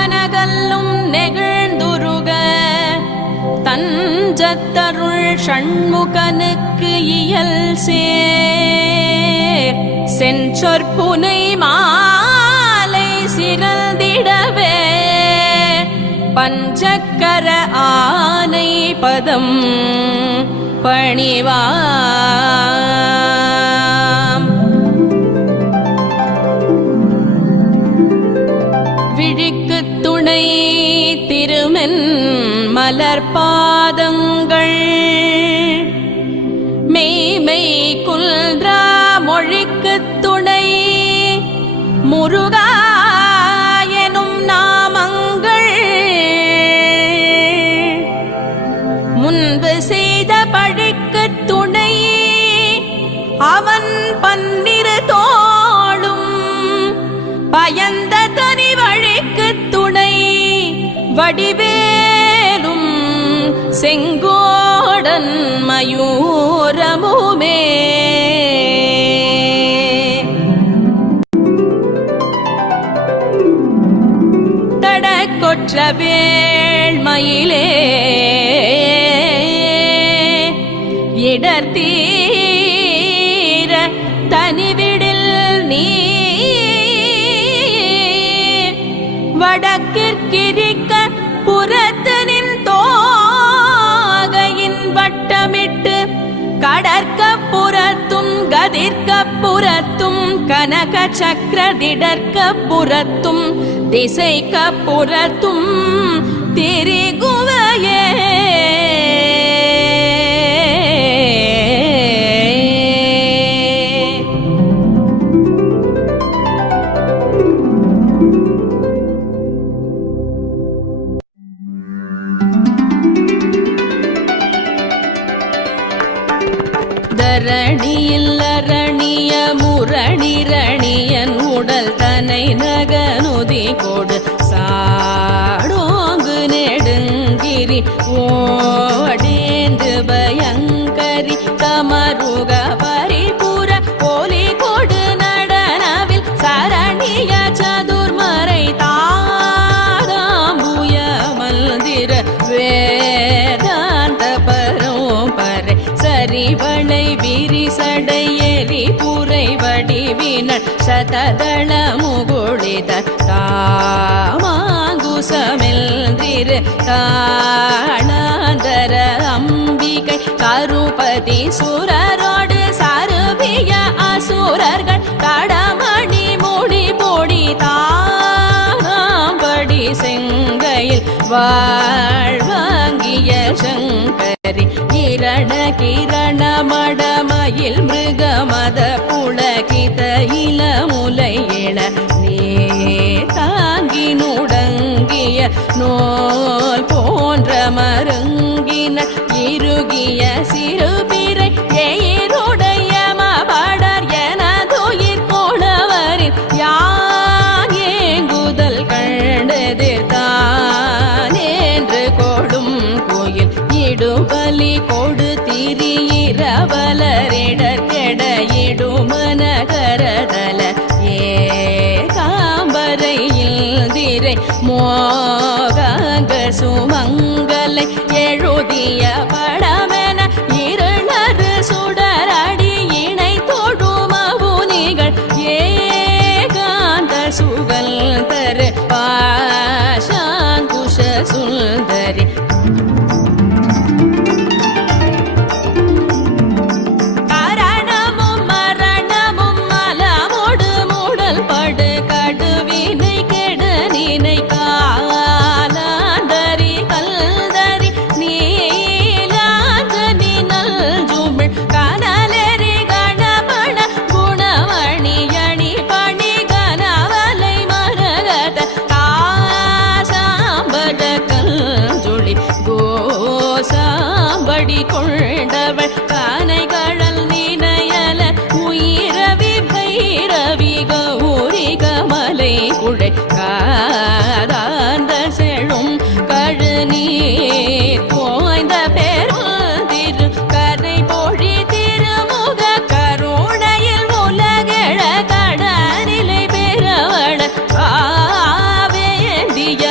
கனகல்லும் நெகிழ்ந்துருக தஞ்சத்தருள் ஷண்முகனுக்கு இயல் சேர் செஞ்சொற்புனை மாலை சிறந்திடவே பஞ்சக்கர ஆனை பதம் பணிவாம். விழிக்குத் துணை திருமென் மலர்பாதங்கள் மெய்மை குல்ரா மொழிக்குத் துணை முருகா எனும் நாமங்கள் முன்பு செய்த பழிக்குத் துணை அவன் பன்னிரு தோளும் பயந்த தனி வழிக்குத் துணை வடிவேலும் செங்கோடன் மயூரமுமே. தடக்கொற்ற வேள்மயிலே இடர்தீர தனிவிடில் நீ வடக்கிற்கிரிக்க புறத்தனின் தோகையின் வட்டமிட்டு கடற்க புறத்தும் கதிர்க்க புறத்தும் கனக சக்கரதிடற்க புறத்தும் திசைக்க புறத்தும் திரிகுவையே. தரணியில் அரணிய முரணிரணியன் உடல் தனை நகனுதி கொடு சாடோங்கு நெடுங்கிரி ஓடேந்து பயங்கரி தமருக பரிபுர போலி கொடு நடனவில் சரணிய சதுர்மறை தாராம்புய மல்திர வேதாந்த பரோம்பரை சரிவளை விரிசடை எரி புரை வடிவினள் சததள முகுளித காமாங்குசமெல்திரு காணாந்தர அம்பிகை கருபதி சுரரோடு சருவிய அசுரர்கள் கடமணி மூடி பொடி தாராம்படி செங்கையில் வாழ்வாங்கிய சங்கரி கிரண கிரண மடமயில் மிருகமத புலகித இளமுலை இள நே தாங்கி நுடங்கிய நோல் போன்ற மருங்கின இறுகிய சிறுபிறை எயிருடைய மபடர் எனதுயிர் போனவரின் யாங்கேங்குதல் கண்டெதிர்த்தானேன்று கொடும் கோயில் இடுபலி கொடு திரியிரவலரிடர் கெட இடுமன கரதல ஏ காம்பரையில் திரை மோகாங்க சுமங்கலை எழுதிய படமென இருளறு சுடரடி இணை தொடுமவுனிகள் ஏகாந்த சுகல் தரு பாஷாங்குஷ சுந்தரி கொண்டவள் கானைகழல் நினையல உயிரவி பைரவி கௌரி கமலை குழை காதாந்த செழும் கழுநீர் கோய்ந்த பெரும் திரு கரை பொழி திருமுக கருணையில் உலகெழ கடனிலை பெறவள வேண்டிய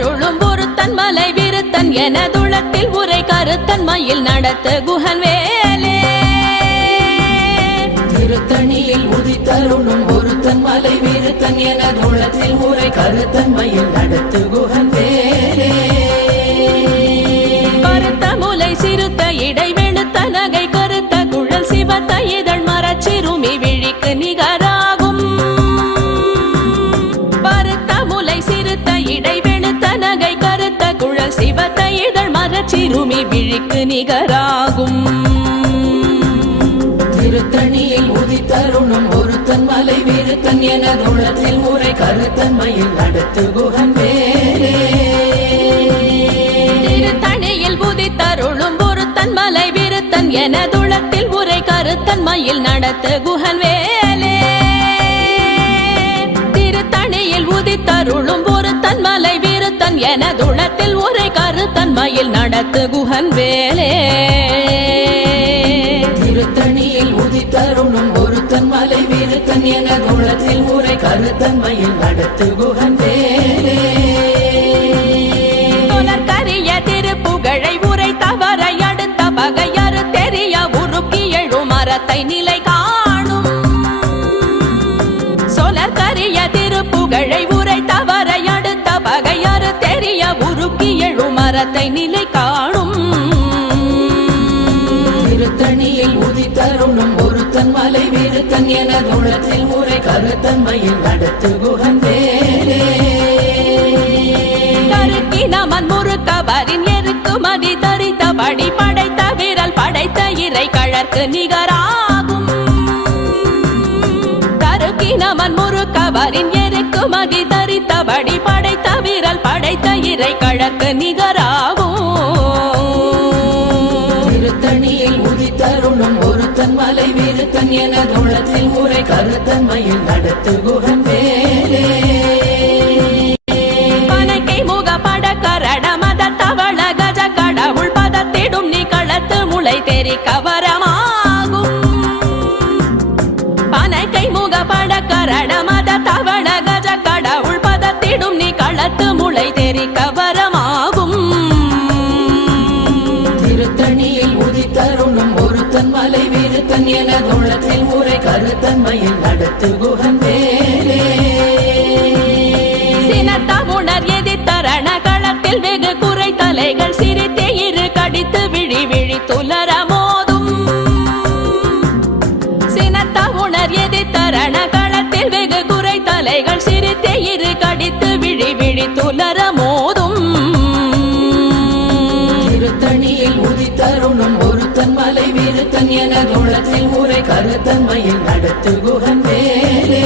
உதித்தருளும் ஒருத்தன் மலை விருத்தன் எனதுளத்தில் உரை கருத்தன் மயில் நடத்து குகன் வேலே திருத்தணியில் உதித்தருளும் ஒருத்தன் மலை விருத்தன் எனதுளத்தில் உரை கருத்தன் மயில் நடத்து குகன் வேலே கருத்த முலை சிறுத்த இடை வெளுத்த நகை கருத்த குழல் சிவத்த இதழ் மரச்சிறுமி விழிக்கு நிகராகும் பருத்த முலை சிறுத்த இடை வெளுத்த நகை கருத்த குழல் சிவத்த இதழ் மரச்சிறுமி விழிக்கு நிகராகும் திருத்தணியில் உதித்தருளும் ஒருத்தன் மலை விருத்தன் எனதுளத்தில் உரை கருத்தன் மயில் நடத்து குகன் வேலே திருத்தணியில் உதித்தருளும் ஒருத்தன் மலை விருத்தன் எனதுளத்தில் உரை கருத்தன் மயில் நடத்து குகன் வேலே திருத்தணியில் உதித்தருளும் ஒருத்தன் மலை விருத்தன் எனதுளத்தில் உரை கருத்தன் மயில் நடத்து குகன் வேலே திருத்தணியில் உதித்தருளும் ஒருத்தன் மலை விருத்தன் எனதுளத்தில் உரை கருத்தன் மயில் நடத்து குகன் வேலே கரிய திருப்புகழை உரை தவறை அடுத்த பகையறு தெரிய உருக்கி எழும் மரத்தை நிலை காணும் சொலற்கரிய திருப்புகழை உரை தவறை அடுத்த பகையறு தெரிய உருக்கி எழும் மரத்தை நிலை காணும் திருத்தணியில் உதித்தருளும் ஒருத்தன் மலை விருத்தன் எனதுளத்தில் உரை கருத்தன் மயில் நடத்து குகன் வேலே நமன் முறுக்கவரின் எருக்கு மதி தரித்த படி படைத்த விரல் படைத்த இறை கழற்கு நிகராகும் தருக்கி நமன் முறுக்கவரின் எருக்கு மதி தரித்த படி படைத்த விரல் படைத்த இறை கழற்கு நிகராகும் திருத்தணியில் உதித்தருளும் ஒருத்தன் மலை விருத்தன் எனதுளத்தில் உரை கருத்தன் மயில் நடத்து குகன் வேலே தெரி கவரமாகும் பனைக்கை முக பட கரட மத தவள கஜ கடவுள் பதத்திடும் நீ களத்து முளை தெரி கவரமாகும் திருத்தணியில் உதித்தருளும் ஒருத்தன் மலை விருத்தன் எனதுளத்தில் உரை கருத்தன் மயில் நடத்து குகன் வேலே சினத்தமுணர் எதிர்த்தரண களத்தில் வெகு குறை தலைகள் சிரித்தே இரு கடித்து விழி விழி துலர மோதும் சினத்தமுணர் எதிர்த்தரண களத்தில் வெகு குறை தலைகள் சிரித்தே இரு கடித்து விழி விழி துலர மோதும் திருத்தணியில் உதித்தருளும் ஒருத்தன் மலை விருத்தன் எனதுளத்தில் உரை கருத்தன் மயில் நடத்து குகன் வேலே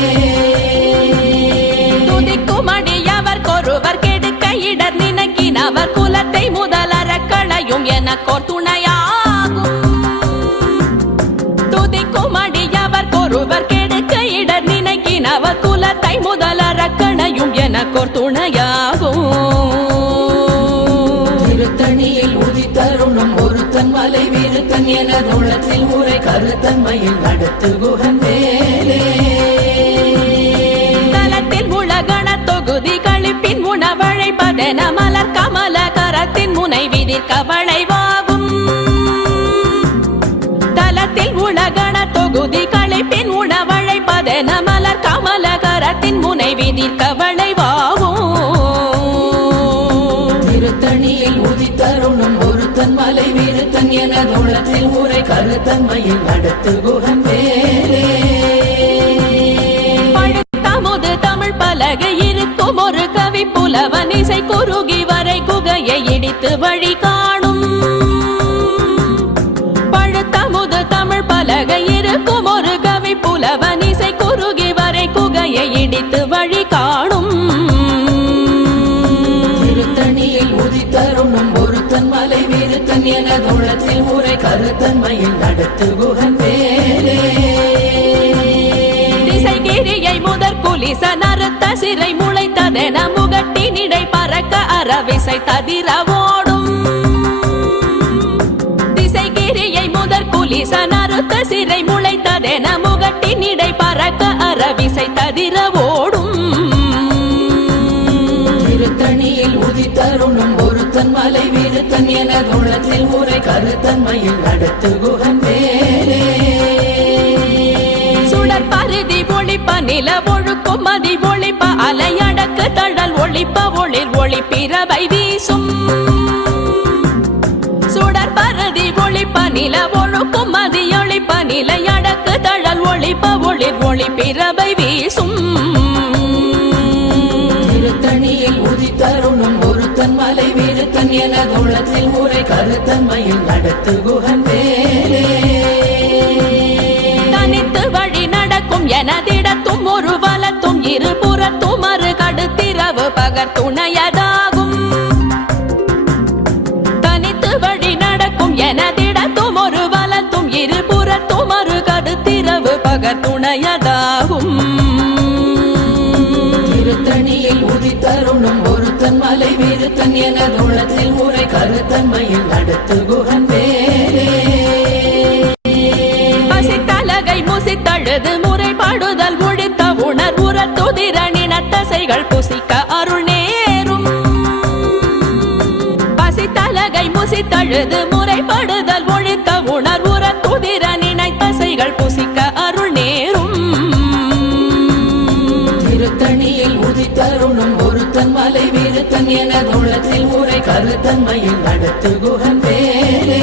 துதிக்கும் அடியவர் கொருவர் கெடுக்க இடர் நினைக்கினவர் குலத்தை முதலற களையும் எனக்கோர் துணையாகும் துதிக்கும் அடியவர் கொருவர் கெடுக்க இடர் நினைக்கினவர் குலத்தை முதலற களையும் எனக்கோர் துணையாகும் திருத்தணியில் உதித்தருளும் ஒருத்தன் மலை விருத்தன் எனதுளத்தில் உரை கருத்தன் மயில் நடத்து குகன் வேலே தலத்தில் உலகண தொகுதி கழிப்பின் உணவழைப்பதென மலர் கமல கரத்தின் முனை விதிர் கவளைவாகும் தலத்தில் உலகண தொகுதி கழிப்பின் உணவழைப்பதென மலர் கமல கரத்தின் முனை விதிர் கவளைவாகும் திருத்தணியில் உதித்தருளும் ஒருத்தன் மலை விருத்தன் எனதுளத்தில் உரை கருத்தன் மயில் நடத்து குகன் வேலே பழுத்தமுது தமிழ் பலகை இருக்கும் ஒரு கவி புலவன் இசை குறுகி வரை குகையை இடித்து வழி காணும் பழுத்தமுது தமிழ் பலகை இருக்கும் ஒரு கவி புலவன் இசை குறுகி வரை குகையை இடித்து வழி காணும் திருத்தணியில் உதித்தருளும் ஒருத்தன் மலை விருத்தன் எனதுளத்தில் உரை கருத்தன் மயில் நடத்து குகன் வேலே திசைகிரியை முதற் குலிச நறுத்த சிறை முளைத்ததென முகட்டினிடை பறக்க அறவிசை ததிர ஓடும் திசைகிரியை முதற் குலிச நறுத்த சிறை முளைத்ததென முகட்டினிடை பறக்க அறவிசை ததிர ஓடும் திருத்தணியில் உதி உதித்தருணும் ஒருத்தன் மலை விருத்தன் எனதுள்ளத்தில் உரை கருத்தன்மையில் நடத்து குகன் வேலே சுடர் பருதி ஒளிப்ப நில ஒழுக்கும் மதி ஒளிப்ப அலையடக்கு தழல் ஒளிப்ப ஒளிர் ஒளி பிறவை வீசும் சுடர் பருதி ஒளிப்ப நில ஒழுக்கும் மதி ஒளிப்ப நிலையடக்கு தழல் ஒளிப்ப ஒளிர் ஒளி பிறவை வீசும் திருத்தணியில் உதித்தருணும் ஒருத்தன் மலை விருத்தன் எனதுள்ளத்தில் உரை கருத்தன்மையில் நடத்து குகன் வேலே தனித்து வழி நடக்கும் எனதிடத்தும் ஒரு வலத்தும் இருபுறத்தும் மறு கடுத்திரவு பகர் துணையதாகும் தனித்து வழி நடக்கும் எனதிடத்தும் ஒரு வலத்தும் இருபுறத்தும் மறு கடுத்திரவு பகர் துணையதாகும் திருத்தணியில் உதித்தருணும் ஒருத்தன் மலை விருத்தன் எனதுள்ளத்தில் உரை கருத்தன்மையில் நடத்து குகன் வேலே பசித்தலகை முசித்தழுது முறைப்பாடுதல் ஒழித்த உணர்வுற துதிரணினத்தசைகள் புசிக்க அருள் நேரும் பசித்தலகை முசித்தழுது முறைப்படுதல் ஒழித்த உணர்வுற துதிரணினத்தசைகள் புசிக்க அருள் நேரும் திருத்தணியில் உதித்தருணும் ஒருத்தன் மலை விருத்தன் எனதுள்ளத்தில் உரை கருத்தன்மையில் நடத்து குகன் வேலே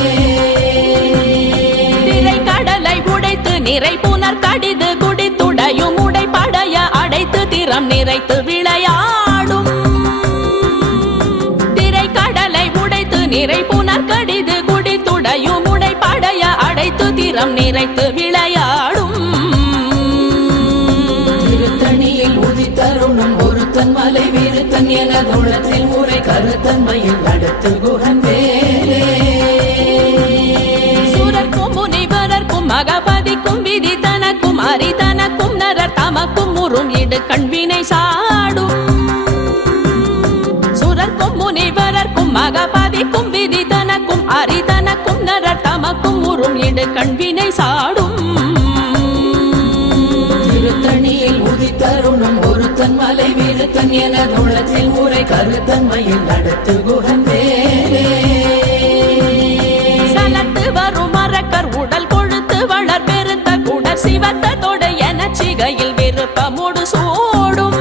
கடலை உடைத்து நிறை புனர் கடிது குடித்துடையும் உடைப்படைய அடைத்து திறம் நிறைத்து விளையாடும் திரை கடலை உடைத்து நிறை புனர் கடிது குடித்துடையும் உடைப்படைய அடைத்து திறம் நிறைத்து விளையாடும் திருத்தணியில் உதித்தருணும் ஒருத்தன் மலை விருத்தன் எனதுள்ளத்தில் உரை கருத்தன்மையில் நடத்து குகன் வேலே மகபதிக்கும் விதி தனக்கும் அரிதனக்கும் நரர் தமக்கும் முறும் இடு கண்வினை சாடும் சுரர்க்கும் முனிவரர்க்கும் மகபதிக்கும் விதி தனக்கும் அரிதனக்கும் நரர் தமக்கும் முறும் இடு கண்வினை சாடும் திருத்தணியில் உதித்தருணும் ஒருத்தன் மலை விருத்தன் எனதுள்ளத்தில் உரை கருத்தன்மையில் நடத்து குகன் வேலே சலத்து வரும் மரக்கர் உடல் வளர் பெருத்த குடர் சிவத்தோடு எனச்சிகையில் விருப்பமோடு சூடும்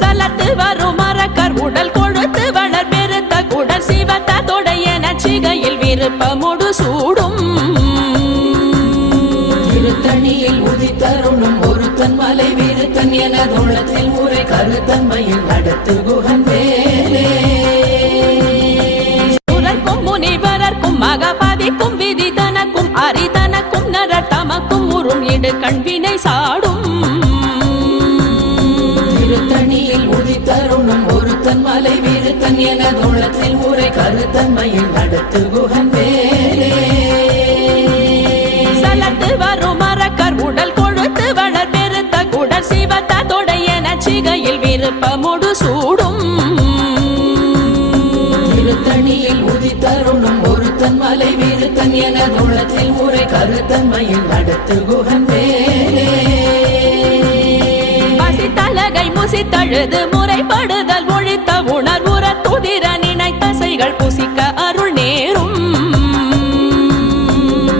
சலத்து வரும் மரக்கர் உடல் கொழுத்து வளர் பெருத்த குடர் சிவத்தோடு எனச்சிகையில் விருப்பமோடு சூடும் திருத்தணியில் உதித்தருணும் ஒருத்தன் மலை விருத்தன் எனதுள்ளத்தில் உரை கருத்தன்மையில் நடத்து குகன் வேலே சுரர்க்கும் முனிவரர்க்கும் மகபதிக்கும் விதி தனக்கும் அரிதனக்கும் நரர் தமக்கும் உறும் இடு கண்வினை சாடும் திருத்தணியில் உதித்தருணும் ஒருத்தன் மலை விருத்தன் எனதுள்ளத்தில் உரை கருத்தன்மையில் நடத்து குகன் வேலே சலத்து வரும் மரக்கர் உடல் கொழுத்து வளர் பெருத்த குடர் சிவத்தோடு எனச்சிகையில் விருப்பமோடு சூடும் திருத்தணியில் உதித்தருணும் ஒருத்தன் மலை விருத்தன் எனதுள்ளத்தில் உரை கருத்தன்மையில் நடத்து குகன் வேலே பசித்தலகை முசித்தழுது முறைப்படுதல் ஒழித்த உணர்வுற துதிர நினைத்தசைகள் புசிக்க அருள் நேரும்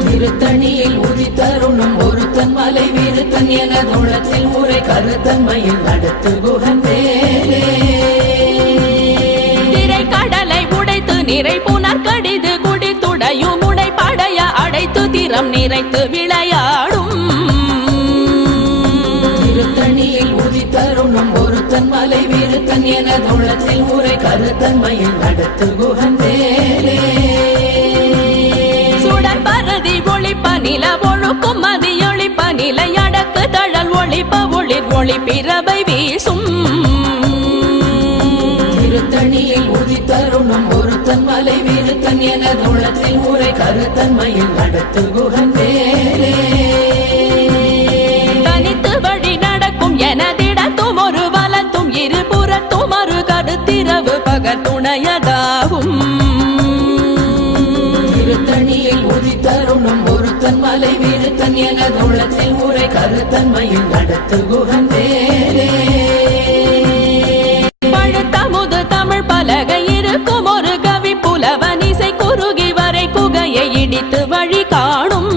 திருத்தணியில் உதித்தருணும் ஒருத்தன் மலை விருத்தன் எனதுள்ளத்தில் உரை கருத்தன்மையில் நடத்து குகன் வேலே கடலை உடைத்து நிறை புனர் கடிது குடித்துடையும் உடைப்படைய அடைத்து திறம் நிறைத்து விளையாடும் திருத்தணியில் உதித்தருணும் ஒருத்தன் மலை விருத்தன் எனதுள்ளத்தில் உரை கருத்தன்மையில் நடத்து குகன் வேலே சுடர் பருதி ஒளிப்ப நில ஒழுக்கும் மதி ஒளிப்ப நிலையடக்கு தழல் ஒளிப்ப ஒளிர் ஒளி பிறவை வீசும் திருத்தணியில் உதித்தருணும் ஒருத்தன் மலை விருத்தன் எனதுள்ளத்தில் உரை கருத்தன்மையில் நடத்து குகன் வேலே தனித்து வழி நடக்கும் எனதிடத்தும் ஒரு வலத்தும் இருபுறத்தும் மறு கடுத்திரவு பகர் துணையதாகும் திருத்தணியில் உதித்தருணும் ஒருத்தன் மலை விருத்தன் எனதுள்ளத்தில் உரை கருத்தன்மையில் நடத்து குகன் வேலே படித்தமுது தமிழ் பலகை இருக்கும் ஒரு கவி புலவன் இசை குறுகி வரை குகையை இடித்து வழி காணும்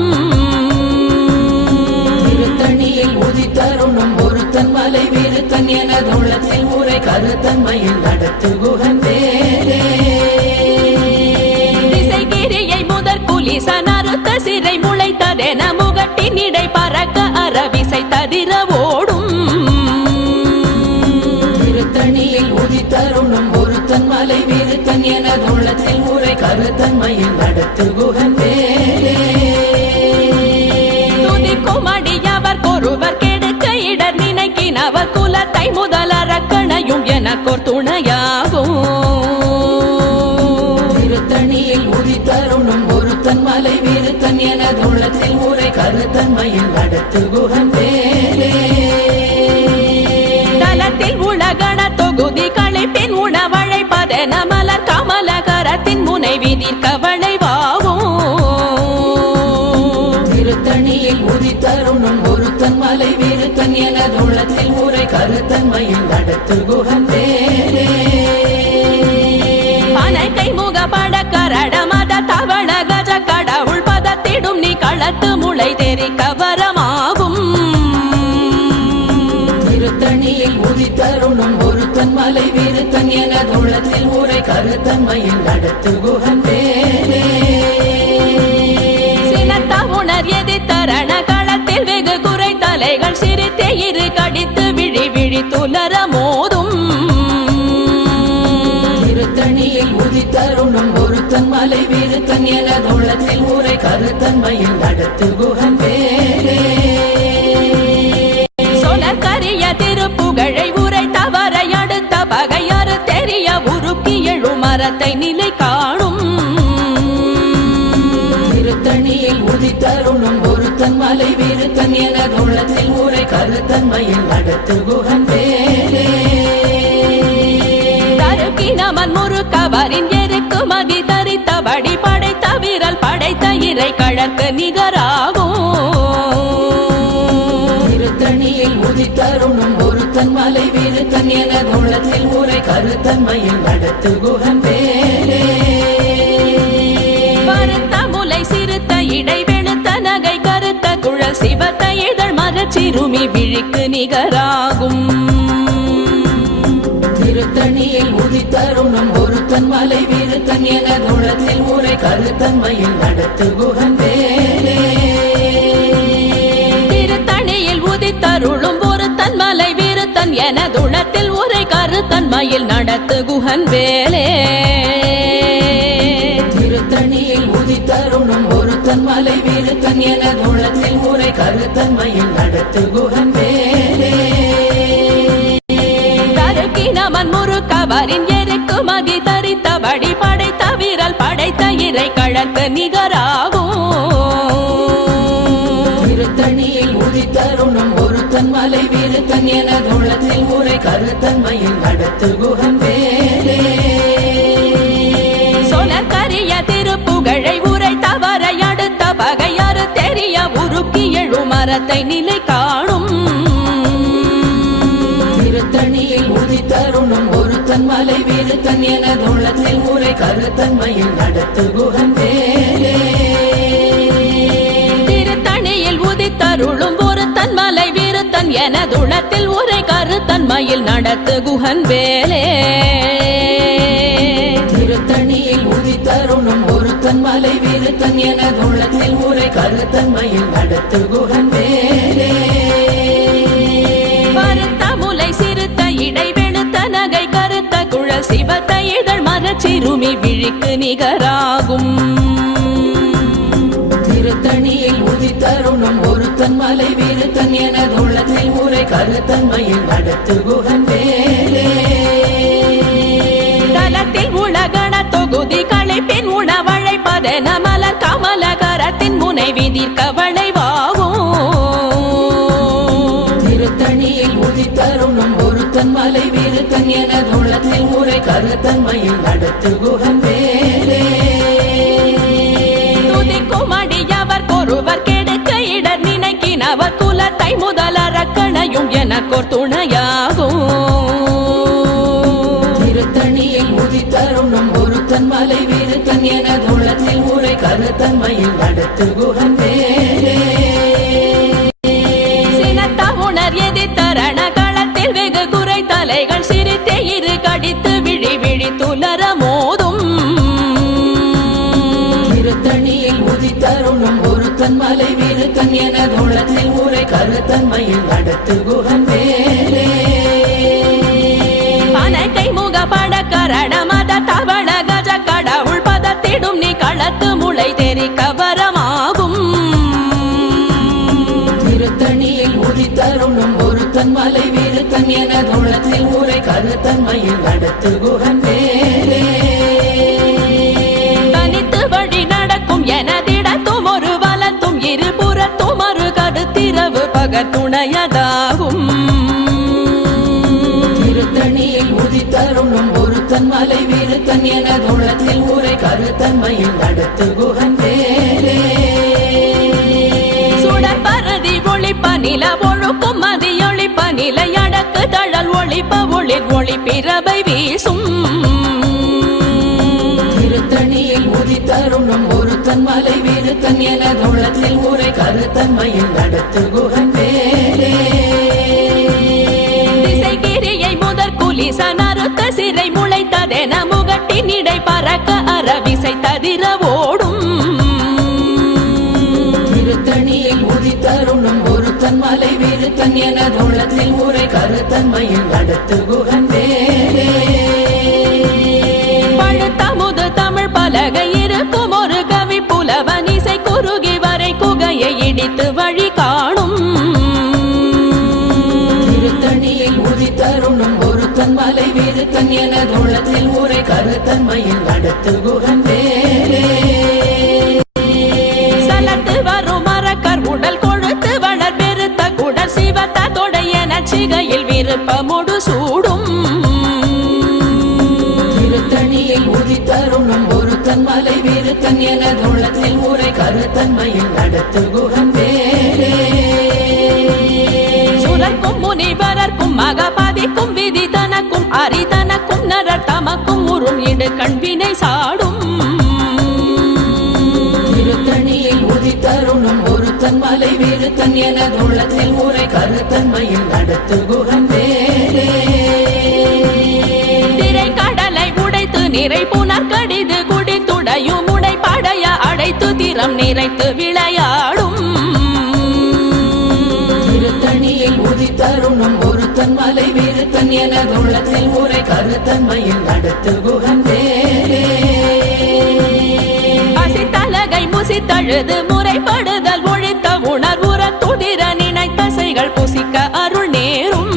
திருத்தணியில் உதித்தருணும் ஒருத்தன் மலை விருத்தன் எனது உள்ளத்தில் உரை கருத்தன்மையில் நடத்து குகன் வேலே திசைகிரியை முதற் குலிசன் அறுத்த சிறை முளைத்ததென முகட்டின் இடை பறக்க அரவிசை ததிர ஓடும் திருத்தணியில் உதித்தருணும் ஒருத்தன் மலை விருத்தன் எனது உள்ளத்தில் உரை கருத்தன்மையில் நடத்து குகன் வேலே துதிக்கும் அடியவர் கொருவர் கெடுக்க இடர் நினைக்கினவர் குலத்தை முதல் அரக்கணையும் எனக்கோர் துணையாகும் திருத்தணியில் உதித்தருணும் ஒருத்தன் மலை விருத்தன் எனது உள்ளத்தில் உரை கருத்தன்மையில் நடத்து குகன் வேலே தலத்தில் உலகண தொகுதி களைப்பின் உணவழைப்பதென மலர் கமலகரத்தின் முனை விதிர்க்க வளைவாகும் திருத்தணியில் உதித்தருணும் ஒருத்தன் மலை விருத்தன் எனது உள்ளத்தில் உரை கருத்தன்மையில் நடத்து குகன் வேலே பனைக்கை முகப்பட கரட மத தவள கஜ கடவுள் பதத்திடும் நீ களத்து முளை தெரிக்க வரமாகும் திருத்தணியில் உதித்தருணும் ஒருத்தன் மலை விருத்தன் எனது உள்ளத்தில் உரை கருத்தன்மையில் நடத்து குகன் வேலே சினத்த உணர் எதிர்த்தரண களத்தில் வெகு குறை தலைகள் சிரித்தே இரு கடித்து விழி விழி துலர மோதும் திருத்தணியில் உதித்தருணும் ஒருத்தன் மலை விருத்தன் எனது உள்ளத்தில் உரை கருத்தன்மையில் நடத்து குகன் வேலே சொலக்கரிய திருப்புகழை உரை தவறை அடுத்த பகையறு தெரிய உருக்கி எழும் மரத்தை நிலை காணும் திருத்தணியில் உதித்தருணும் ஒருத்தன் மலை விருத்தன் எனது உள்ளத்தில் உரை கருத்தன்மையில் நடத்து குகன் வேலே தருக்கினமன் முறுக்கவரின் எருக்கு மதி தரித்தபடி படைத்த வீரல் படைத்த இறை கழற்கு நிகராகும் திருத்தணியில் உதித்தருணும் ஒருத்தன் மலை விருத்தன் எனது உள்ளத்தில் உரை கருத்தன்மையில் நடத்து குகன் வேலே பருத்த முலை சிறுத்த இடை வெளுத்த நகை கருத்த குழல் சிவத்த இதழ் மரச்சிறுமி விழிக்கு நிகராகும் திருத்தணியில் உதித்தருணும் ஒருத்தன் மலை விருத்தன் எனது உள்ளத்தில் உரை கருத்தன்மையில் நடத்து குகன் வேலே திருத்தணியில் உதித்தருளும் ஒருத்தன் மலை விருத்தன் எனதுளத்தில் உரை கருத்தன்மையில் நடத்து குகன் வேலே திருத்தணியில் உதித்தருணும் ஒருத்தன் மலை விருத்தன் எனது உள்ளத்தில் உரை கருத்தன்மையில் நடத்து குகன் வேலே தருக்கினமன் முறுக்கவரின் எருக்கு மதி தரித்தபடி படைத்த வீரல் படைத்த இறை கழற்கு நிகராகும் திருத்தணியில் உதித்தருணும் ஒருத்தன் மலை விருத்தன் எனது உள்ளத்தில் உரை கருத்தன்மையில் நடத்து குகன் வேலே சொலக்கரிய திருப்புகழை உரை தவறை அடுத்த பகையறு தெரிய உருக்கி எழும் மரத்தை நிலை காணும் திருத்தணியில் உதித்தருணும் ஒருத்தன் மலை விருத்தன் எனது உள்ளத்தில் உரை கருத்தன்மையில் நடத்து குகன் வேலே திருத்தணியில் உதித்தருளும் ஒருத்தன் மலை விருத்தன் எனதுளத்தில் உரை கருத்தன்மையில் நடத்து குகன் வேலே திருத்தணியில் உதித்தருணும் ஒருத்தன் மலை விருத்தன் எனது உள்ளத்தில் உரை கருத்தன்மையில் நடத்து குகன் வேலே பருத்த முலை சிறுத்த இடை வெளுத்த நகை கருத்த குழல் சிவத்த இதழ் மரச்சிறுமி விழிக்கு நிகராகும் திருத்தணியில் உதித்தருணும் ஒருத்தன் மலை விருத்தன் எனது உள்ளத்தில் உரை கருத்தன்மையில் நடத்து குகன் வேலே தலத்தில் உலகண தொகுதி களைப்பின் உணவழைப்பதென மலர் கமலகரத்தின் முனை விதிர்க்க வளைவாகும் திருத்தணியில் உதித்தருணும் ஒருத்தன் மலை விருத்தன் எனது உள்ளத்தில் உரை கருத்தன்மையில் நடத்து குகன் வேலே துதிக்கும் அடியவர் கொருவர் கெடுக்க இடர் நினைக்கினவர் குலத்தை முதல் அரக்கணையும் எனக்கோர் துணையாகும் ஒருத்தன் மலை விருத்தன் எனதுள்ளத்தில் உரை கருத்தன்மையில் நடத்து குகன் வேலே சினத்த உணர் எதிர்த்தரண களத்தில் வெகு குறை தலைகள் சிரித்தே இரு கடித்து விழி விழி துலர மோதும் திருத்தணியில் உதித்தருணும் ஒருத்தன் மலை விருத்தன் எனதுள்ளத்தில் உரை கருத்தன்மையில் நடத்து குகன் வேலே பனக்கை முக படக்கரண மத தவள கஜ கடவுள் பதத்திடும் நீ களத்து முளை தெரிக்க வரமாகும் திருத்தணியில் உதித்தருணும் ஒருத்தன் மலை விருத்தன் எனதுள்ளத்தில் உரை கருத்தன்மையில் நடத்து குகன் வேலே தனித்து வழி நடக்கும் எனதிடத்தும் ஒரு வலத்தும் இருபுறத்தும் மறு கருத்திரவு பகத்துணையதாகும் திருத்தணியில் உதித்தருணும் ஒருத்தன் மலை விருத்தன் எனதுள்ளத்தில் உரை கருத்தன்மையில் நடத்து குகன் வேலே சுடற்பரதி ஒளிப்ப நில ஒழுக்கும் மதியொளிப்ப நிலை அடக்கு தழல் ஒளிப்ப ஒளிர் ஒளி பிறவை வீசும் திருத்தணியில் உதித்தருணும் ஒருத்தன் மலை விருத்தன் எனதுள்ளத்தில் உரை கருத்தன்மையில் நடத்து குகன் வேலே திசைகிரியை முதற் குலிசன் அறுத்த சிறை முளைத்ததென முகட்டின் இடை பறக்க அறவிசை ததிர ஓடும் திருத்தணியில் உதித்தருணும் ஒருத்தன் மலை விருத்தன் எனதுள்ளத்தில் உரை கருத்தன்மையில் நடத்து குகன் வேலே பழுத்தமுது தமிழ் பலகை இருக்கும் ஒரு கவி புலவன் இசை குறுகி வரை குகையை இடித்து வழி காணும் திருத்தணியில் உதித்தருணும் ஒருத்தன் மலை விருத்தன் எனதுள்ளத்தில் உரை கருத்தன்மையில் நடத்து குகன் வேலே சலத்து வரும் மரக்கர் உடல் கொழுத்து வளர் பெருத்த குடல் சிவத்த தொடைய நச்சிகையில் விருப்பமுடு சூடும் திருத்தணியில் உதித்தருணும் ஒருத்தன் மலை விருத்தன் எனதுள்ளத்தில் உரை கருத்தன்மையில் நடத்து குகன் வேலே சுரக்கும் முனிவரர்க்கும் மகபதிக்கும் விதி தனக்கும் அரிதனக்கும் நரர் தமக்கும் உறும் இடு கண்வினை சாடும் திருத்தணியில் உதித்தருணும் ஒருத்தன் மலை விருத்தன் எனதுள்ளத்தில் உரை கருத்தன்மையில் நடத்து குகன் வேலே திரை கடலை உடைத்து நிறை புனர் கடிது குடித்துடையும் உடை படைய அடைத்து திறம் நிறைத்து விளையாடும் திருத்தணியில் உதித்தருணும் ஒருத்தன் மலை விருத்தன் எனதுள்ளத்தில் உரை கருத்தன்மையில் நடத்து குகன் வேலே பசித்தலகை முசித்தழுது முறைப்படுதல் ஒழித்த உணர்வுற துதிர நினைத்தசைகள் புசிக்க அருள் நேரும்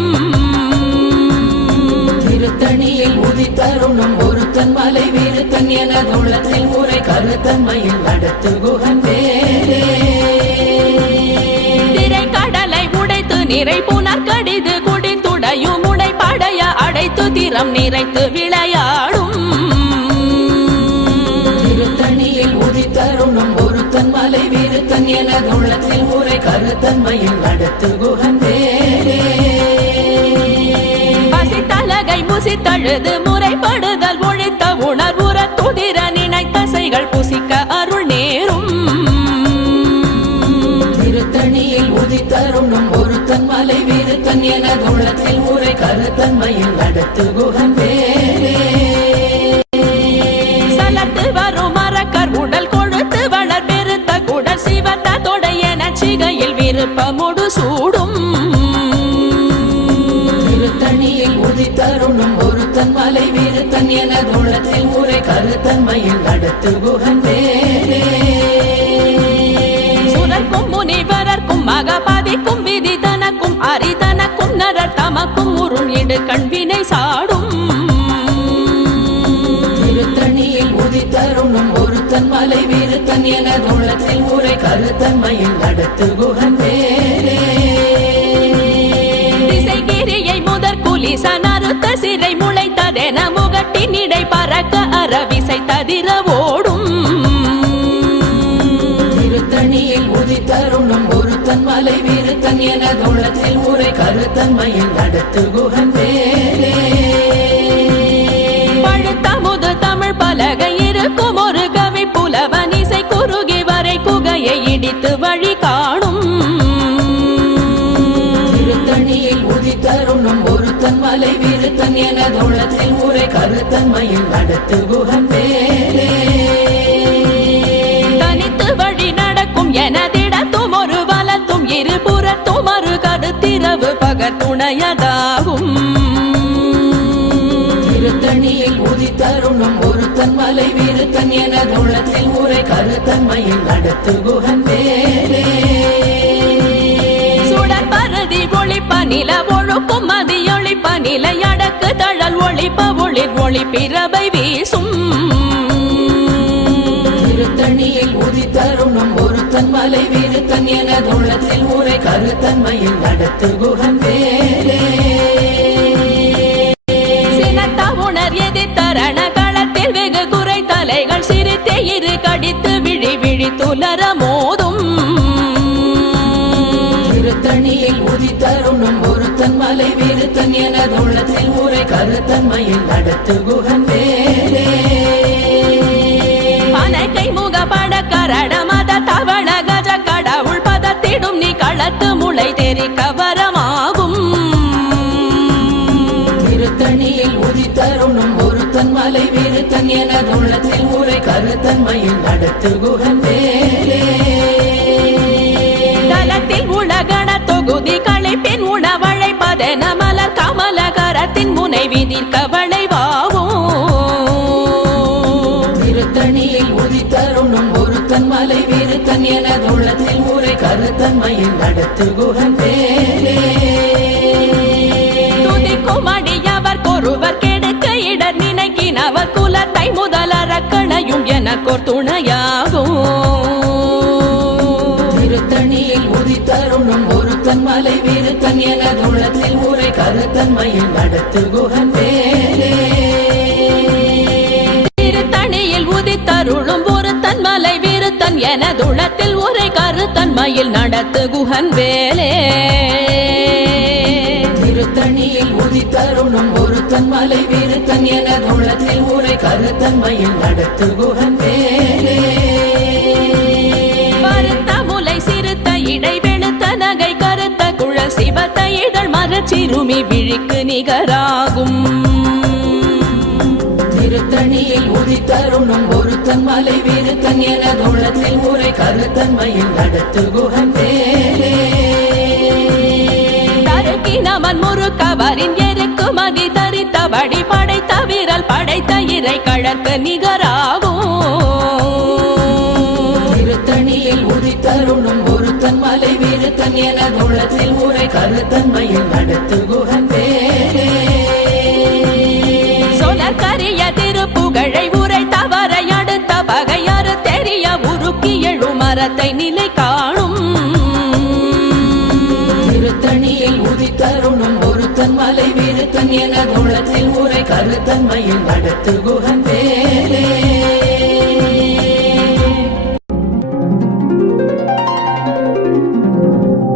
திருத்தணியில் உதித்தருணும் ஒருத்தன் மலை விருத்தன் எனதுள்ளத்தில் உரை கருத்தன்மையில் நடத்து குகன் வேலே திரை கடலை உடைத்து நிறை புனர் கடிது குடித்துடையும் உடை படைய அடைத்து திறம் நிறைத்து விளையாடும் திருத்தணியில் உதித்தருணும் ஒருத்தன் மலை விருத்தன் எனதுள்ளத்தில் உரை கருத்தன்மையில் நடத்து குகன் வேலே பசித்தலகை முசித்தழுது முறைப்படுதல் ஒழித்த உணர்வுற துதிர நினைத்தசைகள் புசிக்க அருள் நேரும் திருத்தணியில் உதித்தருணும் ஒருத்தன் மலை விருத்தன் எனதுள்ளத்தில் உரை கருத்தன்மையில் நடத்து குகன் வேலே சலத்து வரும் மரக்கர் உடல் கொழுத்து வளர் பெருத்த குடல் சிவத்த தொடைய நச்சிகையில் விருப்பமுடு சூடும் திருத்தணியில் உதித்தருணும் ஒருத்தன் மலை விருத்தன் எனதுள்ளத்தில் உரை கருத்தன்மையில் நடத்து குகன் வேலே சுரர்க்கும் முனிவரர்க்கும் மகபதிக்கும் விதி தனக்கும் அரிதனக்கும் நரர் தமக்கும் உறும் இடு கண்வினை சாடும் திருத்தணியில் உதித்தருணும் ஒருத்தன் மலை விருத்தன் எனதுள்ளத்தில் உரை கருத்தன்மையில் நடத்து குகன் வேலே திசைகிரியை முதற் குலிசன் அறுத்த சிறை முளைத்ததென முகட்டின் இடை பறக்க அறவிசை ததிர ஓடும் திருத்தணியில் உதித்தருணும் ஒருத்தன் மலை விருத்தன் எனதுள்ளத்தில் உரை கருத்தன்மையில் நடத்து குகன் வேலே பழுத்தமுது தமிழ் ஓர் பலகை இருக்கும் ஒரு கவி புலவன் இசை குறுகி வரை குகையை இடித்து வழி காணும் திருத்தணியில் உதித்தருணும் ஒருத்தன் மலை விருத்தன் எனதுள்ளத்தில் உரை கருத்தன்மையில் நடத்து குகன் வேலே தனித்து வழி நடக்கும் எனதிடத்தும் ஒரு வலத்தும் இருபுறத்தும் மறு கருத்திரவு பகத்துணையதாகும் திருத்தணியில் உதித்தருணும் ஒருத்தன் மலை விருத்தன் எனதுள்ளத்தில் உரை கருத்தன்மையில் நடத்து குகன் வேலே சுடர் பரதி ஒளிப்ப நில ஒழுக்கும் மதியொளிப்ப நிலை அடக்கு தழல் ஒளிப்ப ஒளிர் ஒளி பிறவை வீசும் திருத்தணியில் உதித்தருணும் ஒருத்தன் மலை விருத்தன் எனதுள்ளத்தில் உரை கருத்தன்மையில் நடத்து குகன் வேலே சினத்த உணர் எதிர்த்தரண களத்தில் வெகு குறை தலைகள் சிரித்தே இரு கடித்து விழி விழி துலர மோதும் திருத்தணியில் உதித்தருணும் ஒருத்தன் மலை விருத்தன் எனதுள்ளத்தில் உரை கருத்தன்மையில் நடத்து குகன் வேலே பனக்கை முக பட கரட மத தவள கஜ கடவுள் பதத்திடும் நீ களத்து முளை தெரிக்க வரமாகும் திருத்தணியில் உதித்தருணும் ஒருத்தன் மலை விருத்தன் எனதுள்ளத்தில் உரை கருத்தன்மையில் நடத்து குகன் வேலே தலத்தில் உலகண தொகுதி களைப்பின் உணவழைப்பதென மலர் கமல கரத்தின் முனை விதிர்க்க வளைவாகும் திருத்தணியில் உதித்தருணும் ஒருத்தன் மலை விருத்தன் எனதுள்ளத்தில் உரை கருத்தன்மையில் நடத்து குகன் வேலே துதிக்கும் அடியவர் கொருவர் கெடுக்க இடர் நினைக்கினவர் குலத்தை முதலறக்கணையும் எனக்கோர் துணையாகும் திருத்தணியில் உதித்தருணும் ஒருத்தன் மலை விருத்தன் எனதுள்ளத்தில் உரை கருத்தன்மையில் நடத்து குகன் வேலே திருத்தணியில் உதித்தருளும் ஒருத்தன் மலை விருத்தன் எனதுள்ளத்தில் உரை கருத்தன்மையில் நடத்து குகன் வேலே திருத்தணியில் உதித்தருணும் ஒருத்தன் மலை விருத்தன் எனதுள்ளத்தில் உரை கருத்தன்மையில் நடத்து குகன் வேலே பருத்த முலை சிறுத்த இடை வெளுத்த நகை கருத்த குழல் சிவத்த இதழ் மரச்சிறுமி விழிக்கு நிகராகும் திருத்தணியில் உதித்தருணும் ஒருத்தன் மலை விருத்தன் எனதுள்ளத்தில் உரை கருத்தன்மையில் நடத்து குகன் வேலே தருக்கினமன் முறுக்கவரின் எருக்கு மதி தரித்த வடி படைத்த விரல் படைத்த இறை கழற்கு நிகராகும் திருத்தணியில் உதித்தருணும் ஒருத்தன் மலை விருத்தன் எனதுள்ளத்தில் உரை கருத்தன்மையில் நடத்து குகன் வேலே சொலற்கரிய திருப்புகழை உரை தவறை அடுத்த பகையறு தெரிய உருக்கி எழு மரத்தை நிலை காணும் திருத்தணியில் உதித்தருணும் ஒருத்தன் மலை விருத்தன் எனதுள்ளத்தில் உரை கருத்தன்மையில் நடத்து குகன் வேலே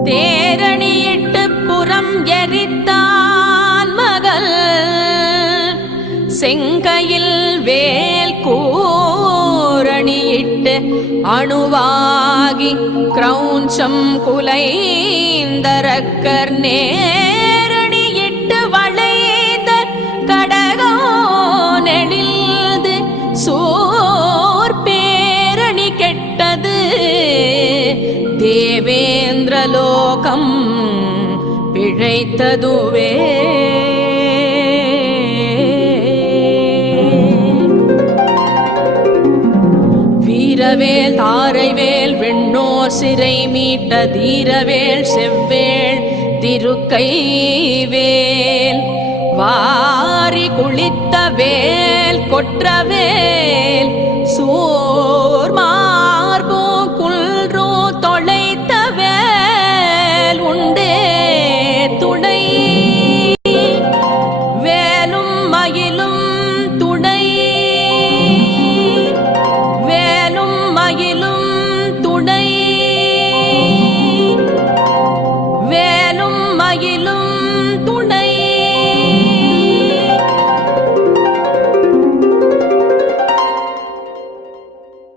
தேரணியிட்டு புறம் எரித்தான் மகள் செங்கையில் வேல் கூரணியிட்டு அணுவாகி கிரௌஞ்சம் குலைந்தரக்கர் நேரணியிட்டு வளைந்த கடகோ நெடில்து சோர் பேரணி கெட்டது தேவேந்திரலோகம் பிழைத்ததுவே வீரவேல் தாரைவேல் வெண்ணோர் சிறை மீட்ட தீரவேல் செவ்வேள் திருக்கைவேல் வாரி குளித்த வேல் கொற்றவேல் சோர் மார்போ குல்ரோ தொலைத்த வேல் உண்டே துணை வேலும் மயிலும் துணை வேலும் மயிலும் துணை வேலும் மயிலும்